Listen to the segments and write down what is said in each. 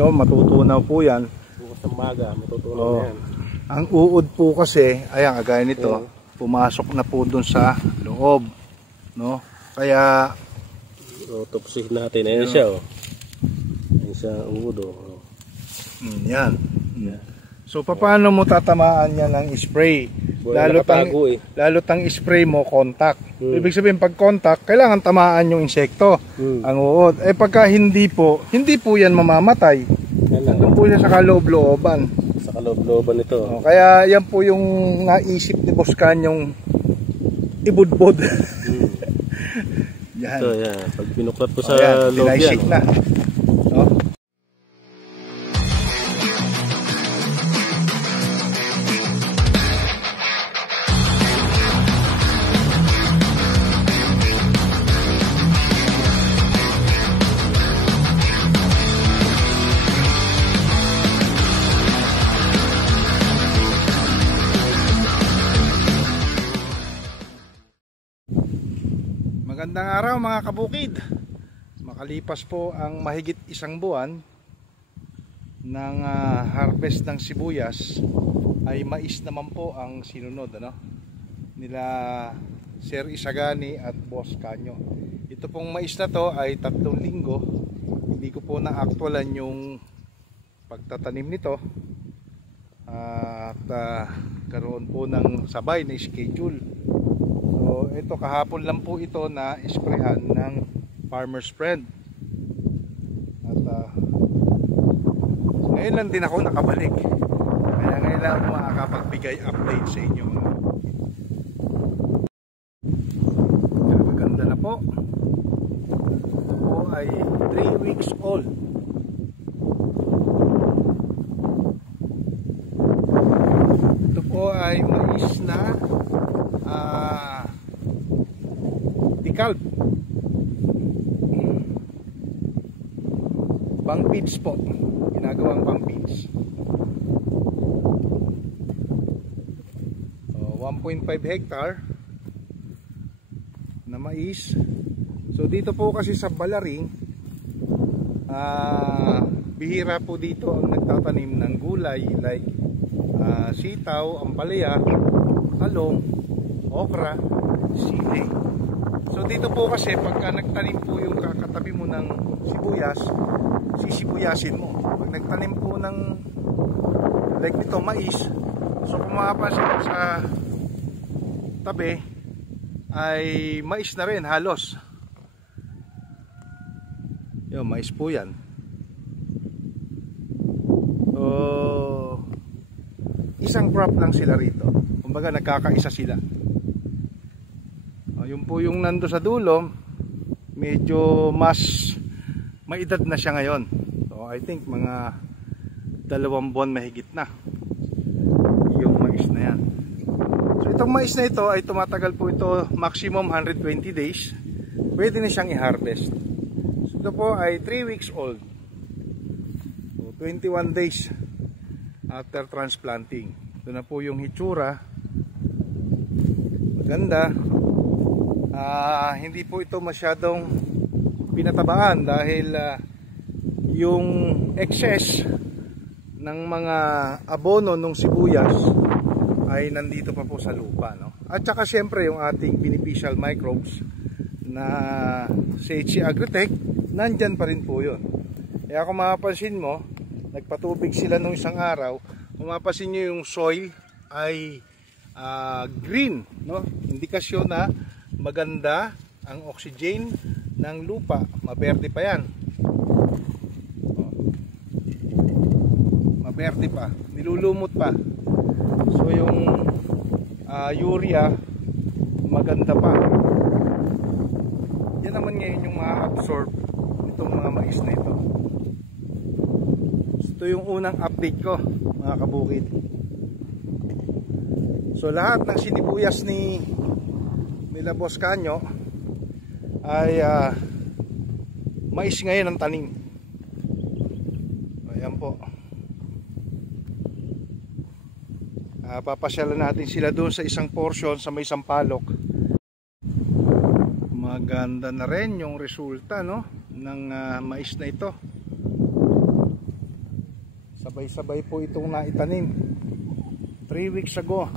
So matutunaw po yan. Bukas ng maga, matutunaw na yan. Ang uod po kasi, ayan, kagaya nito, pumasok na po dun sa loob, no? Kaya tupsihin natin. Ayan siya, oh. Ayan siya, uod, oh. Yan. So paano mo tatamaan yan ng spray? Lalo tang spray mo contact. Ibig sabihin pag contact, kailangan tamaan yung insekto, ang uod. Eh pagka hindi po yan mamamatay. Nandun po siya sa kaloob-looban. Sa kaloob-looban ito. Kaya yan po yung naisip ni Boss Kan, yung ibudbod. Yan. Ito, yan. Pag pinuklat po sa loob yan. Na. No? Magandang araw mga kabukid. Makalipas po ang mahigit isang buwan ng harvest ng sibuyas, ay mais naman po ang sinunod, ano? Nila Sir Isagani at Boss Kanyo. Ito pong mais na to ay 3 linggo. Hindi ko po na-actualan yung pagtatanim nito at karoon po ng sabay na schedule. So ito, kahapon lang po ito na isprehan ng Farmer's Friend. At ngayon lang din ako nakabalik. Kaya ngayon lang ako makakapagbigay update sa inyo. Maganda na po. Ito po ay 3 weeks old. Ito po ay mais na dekalb, pang feeds po, ginagawang pang feeds. 1.5 hectare na mais. So dito po kasi sa Balaring, bihira po dito ang nagtatanim ng gulay like sitaw, ampalaya, talong, okra, sili. So dito po kasi pagka nagtanim po yung kakatabi mo ng sibuyas, sisibuyasin mo. Pag nagtanim po ng like nito mais, so kung makapansin mo sa tabi ay mais na rin halos. Yung mais po yan. So isang crop lang sila rito. Kumbaga nagkakaisa sila. Yung po yung nando sa dulo, medyo mas may edad na siya ngayon. So I think mga 2 buwan mahigit na yung mais na yan. So itong mais na ito ay tumatagal po ito maximum 120 days. Pwede na siyang i-harvest. So ito po ay 3 weeks old. So 21 days after transplanting. Ito na po yung hitsura. Maganda. Hindi po ito masyadong pinatabaan dahil yung excess ng mga abono ng sibuyas ay nandito pa po sa lupa, no? At saka syempre yung ating beneficial microbes na CHC Agritech, nandyan pa rin po yun. Kaya kung mapapansin mo, nagpatubig sila nung isang araw, kung mapapansin nyo yung soil ay green, no? Indikasyon na maganda ang oxygen ng lupa, maberde pa yan. Maberde pa, nilulumot pa. So yung urea maganda pa. Yan naman ngayon yung ma-absorb itong mga mais na ito. Ito yung unang update ko mga kabukid. So lahat ng sinibuyas nila Boss Kanyo ay mais ngayon ang tanim. Ayan po. Papasyalan natin sila doon sa isang portion sa may Sampaloc. Maganda na rin yung resulta, no, ng mais na ito. sabay-sabay po itong naitanim 3 weeks ago,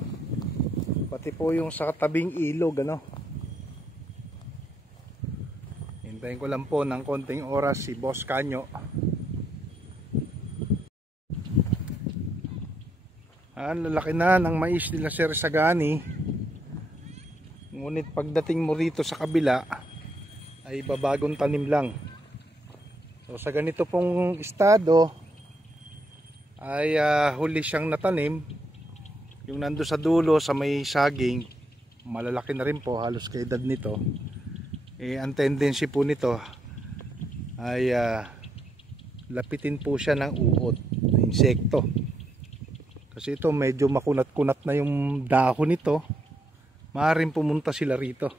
pati po yung sa tabing ilog, ano. Hintayin ko lang po ng konting oras si Boss Kanyo. Lalaki na ng mais nila Sir Sagani, ngunit pagdating mo rito sa kabila ay babagong tanim lang. So sa ganito pong estado ay huli siyang natanim. Yung nando sa dulo sa may saging, malalaki na rin po, halos kay edad nito. Ang tendency po nito ay lapitin po siya ng uod, na insekto. Kasi ito medyo makunat-kunat na yung dahon nito. Maaaring pumunta sila rito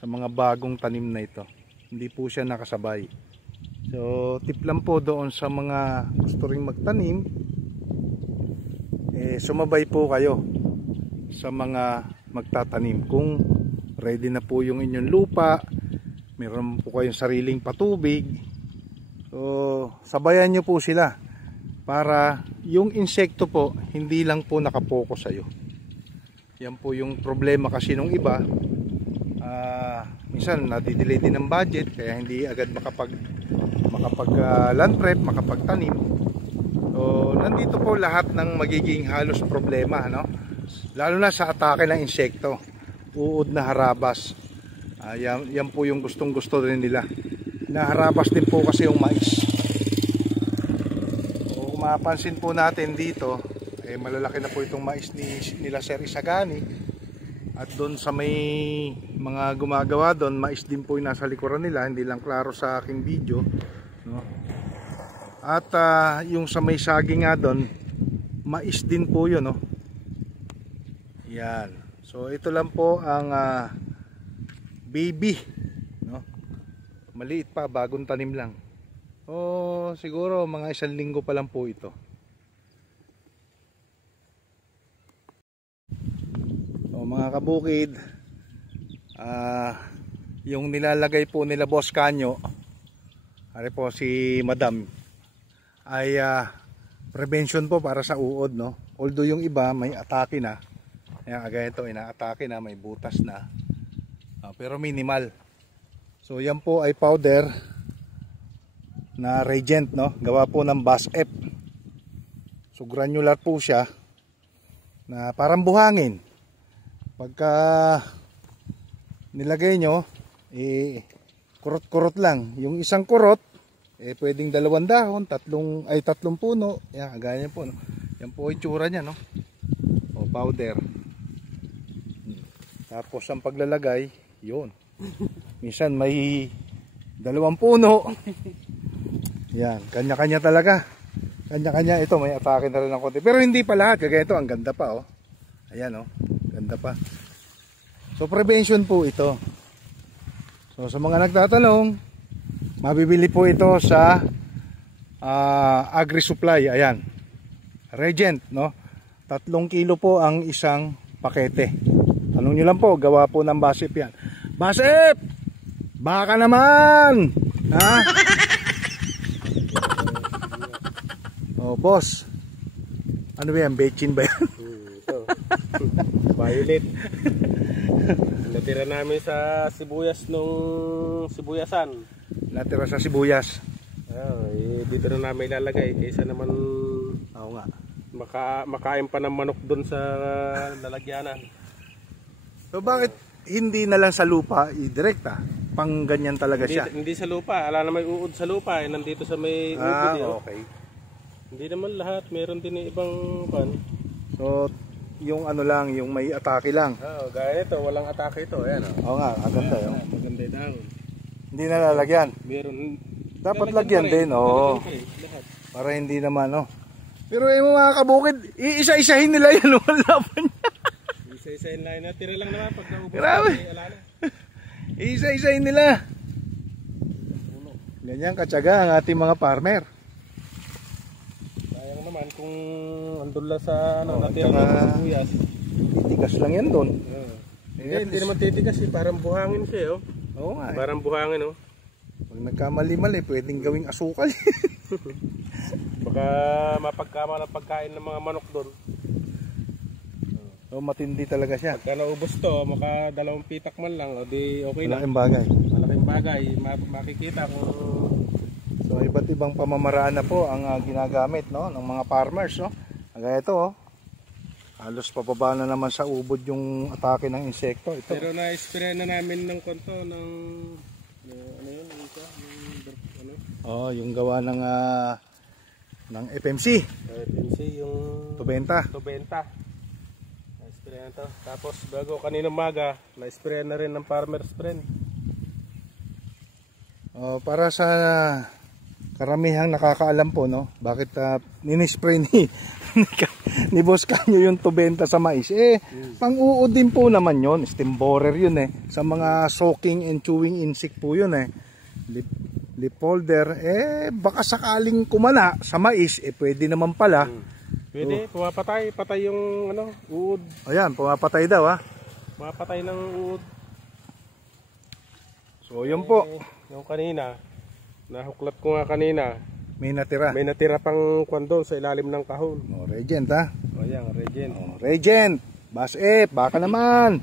sa mga bagong tanim na ito. Hindi po siya nakasabay. So tip lang po doon sa mga gusto ring magtanim, sumabay po kayo sa mga magtatanim. Kung ready na po yung inyong lupa, meron po kayong sariling patubig, so sabayan nyo po sila para yung insekto po hindi lang po nakapokus sa'yo. Yan po yung problema kasi nung iba, minsan nadidelay din ng budget, kaya hindi agad makapag land prep, makapagtanim. So nandito po lahat ng magiging halos problema, no? Lalo na sa atake ng insekto, uod na harabas. Yan po yung gustong gusto rin nila. Naharabas din po kasi yung mais. So, kung mapapansin po natin dito, malalaki na po itong mais nila Sir Sagani. At doon sa may mga gumagawa doon, mais din po yung nasa likuran nila, hindi lang klaro sa aking video, no? At yung sa may saging nga doon, mais din po yun, no? Yan. So ito lang po ang baby, no? Maliit pa, bagong tanim lang. O siguro mga 1 linggo pa lang po ito. So mga kabukid, yung nilalagay po nila Boss Kanyo, ari po si Madam, ay prevention po para sa uod, no? Although yung iba may atake na, kaya ito inaatake na, may butas na, pero minimal. So yan po ay powder na reagent, no? Gawa po ng BASF. So granular po siya na parang buhangin. Pagka nilagay nyo, kurot-kurot lang. Yung isang kurot, pwedeng 2 dahon, 3 puno. Yan, ganyan po, no? Yan po yung tsura nya, no? O powder. Tapos ang paglalagay, yun. Minsan may 2 puno. Yan, kanya-kanya talaga. Kanya-kanya. Ito may atake na rin ng konti. Pero hindi pa lahat. Kagaya ito, ang ganda pa, oh. Ayan, oh. Ganda pa. So prevention po ito. So sa mga nagtatanong, mabibili po ito sa Agri Supply. Ayan, Regent, no? 3 kilo po ang isang pakete. Tanong nyo lang po, gawa po ng BASF yan. BASF! Baka naman! Ha? Oh, boss. Ano ba yan? Bechin ba yan? Violet. Natira namin sa sibuyas nung sibuyasan. Natira sa sibuyas. Dito na namin ilalagay kaysa naman nga. Makain pa ng manok doon sa lalagyanan. So bakit hindi na lang sa lupa direkta? Pang ganyan talaga siya. Hindi sa lupa. Ala na may uod sa lupa. Nandito sa may uod. Okay. Hindi naman lahat. Meron din yung ibang pan. So yung ano lang, yung may atake lang. Gaya nito, walang atake ito. Ayan, Oo nga, maganda yun. Maganda yung dahon. Hindi na lalagyan. Meron. Dapat lagyan din, oo. Para hindi naman, no. Pero mga kabukid, iisa-isahin nila yan, wala pa niya. Isa-isahin lang. Natira lang naman pag naubos. Grabe. Iisa-isahin nila. Ganyan katsaga ang ating mga farmer. Naman kung andun lang sa natira ng sibuyas, titigas lang yan doon. Hindi naman titigas, parang buhangin siya. Oo nga. Parang buhangin. Pag nagkamali-mali, pwedeng gawing asukal. Baka mapagkama ng pagkain ng mga manok doon. So matindi talaga siya. Pagka naubos to, maka 2 pitak man lang, o di okay na. Malaking bagay. Malaking bagay, makikita kung... So iba't ibang pamamaraan na po ang ginagamit, no, ng mga farmers, no. Kagaya ito, oh. Halos pababa na naman sa ubod yung atake ng insekto. Ito. Pero na-spray na namin ng konto ng ano yun, ano? Oh, yung gawa ng FMC. FMC yung Tubenta. Na-spray na to. Tapos bago kanina umaga, na-spray na rin ng farmer's friend. Oh, para sa karamihang nakakaalam po, no, bakit ninispray ni Boss Kanyo yung tubenta sa mais, pang-uod din po naman yon, stem borer yun sa mga soaking and chewing insect po yun leaf folder, baka sakaling kumana sa mais, pwede naman pala. Pwede, pumapatay yung uod. Ayan, pumapatay daw Pumapatay ng uod. So yun po. Yung kanina, nahuklat ko nga kanina, may natira. May natira pang kwandon sa ilalim ng kahon. Oh, Regent O yan, Regent. Oh, Regent. Bas baka naman.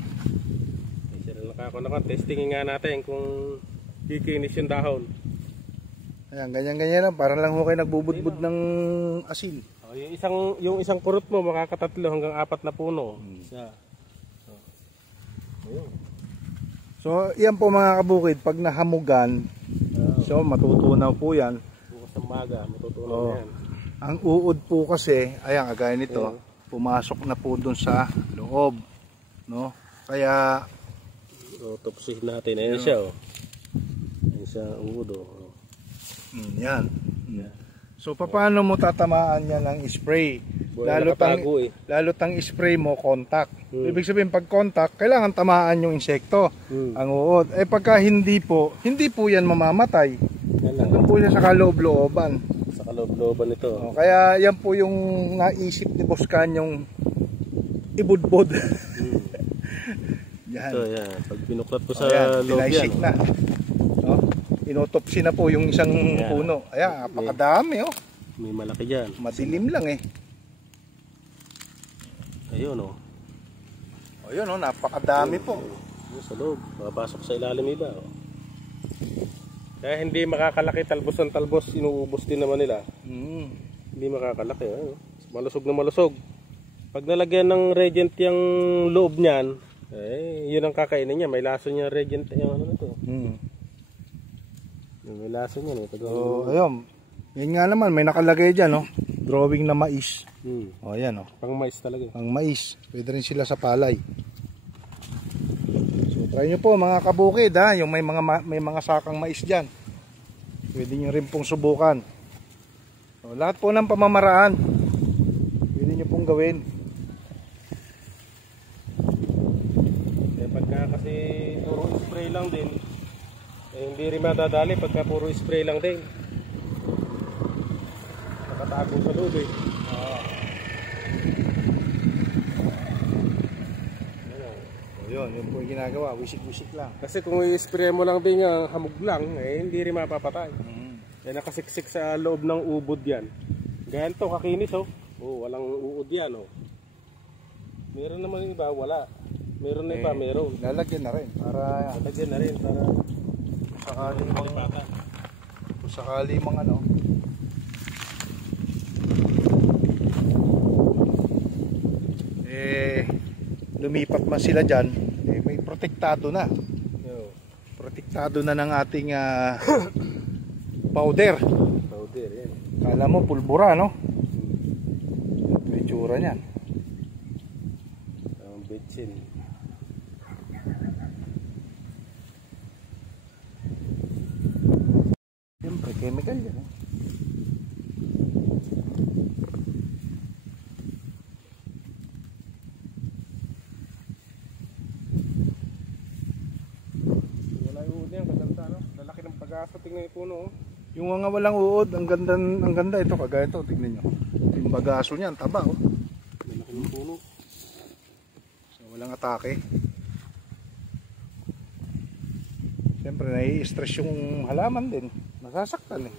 Testingin nga natin kung kikinis yung dahon. Ayan, ganyan-ganyan lang. Para lang ho kayo nagbubudbud ng asin. O, yung isang kurot mo, makakatatlo hanggang 4 na puno. Isa. So, yan po mga kabukid. Pag nahamugan, so matutunaw po yan. Bukas ng maga, matutunaw yan. Ang uod po kasi, ayan, kagaya nito, pumasok na po dun sa loob. No? Kaya, tupsihin natin. Ayan siya, Ayan siya, uod, yan. So, paano mo tatamaan yan ng spray? Lalo tang spray mo, contact. Ibig sabihin, pag contact, kailangan tamaan yung insekto, ang uod. Pagka hindi po yan mamamatay. Nandun po siya sa kaloob-looban. Sa kaloob-looban ito. Kaya yan po yung naisip ni Boss Kanyong ibudbod. Yan. Ito, yan. Pag pinuklat po sa loob yan. Na. Inotopsy na po yung isang puno. Ayan, napakadami May malaki dyan. Madilim lang Ayun Ayun napakadami po. Sa loob, makapasok sa ilalim iba. Kaya hindi makakalaki, talbos ng talbos, inuubos din naman nila. Hindi makakalaki. Malusog na malusog. Pag nalagyan ng Regent yung loob niyan, yun ang kakainin niya. May laso niya Regent yung ano nito. May laso niya. Ayun. Yan nga naman, may nakalagay dyan, drawing na mais. Ayan, Pang mais talaga. Pang mais. Pwede rin sila sa palay. So, try nyo po mga kabukid, yung may mga sakang mais dyan. Pwede nyo rin pong subukan. So, lahat po ng pamamaraan, pwede nyo pong gawin. Pagka kasi puro spray lang din, hindi rin madadali pagka puro spray lang din. Nakatago sa loob Yun po yung ginagawa, wisik-wisik lang. Kasi kung i-spray mo lang din yung hamog lang, hindi rin mapapatay. Nakasiksik sa loob ng ubod yan. Ganyan to, kakinis walang uod yan Meron naman yung iba, wala. Meron na iba, meron. Lalagyan na rin para sakali mga lumipat man sila dyan, may protektado na. Protektado na ng ating powder. Yan. Kala mo pulbura, May tsura niyan. Ang bitchin. Siyempre, chemical yan. Pag-asa, tingnan yung puno Yung mga walang uod, ang ganda ito, kagaya ito, tignan nyo. Yung bagaso niya, ang taba Malaki ng puno. So, walang atake. Siyempre, nai-stress yung halaman din. Nasasaktan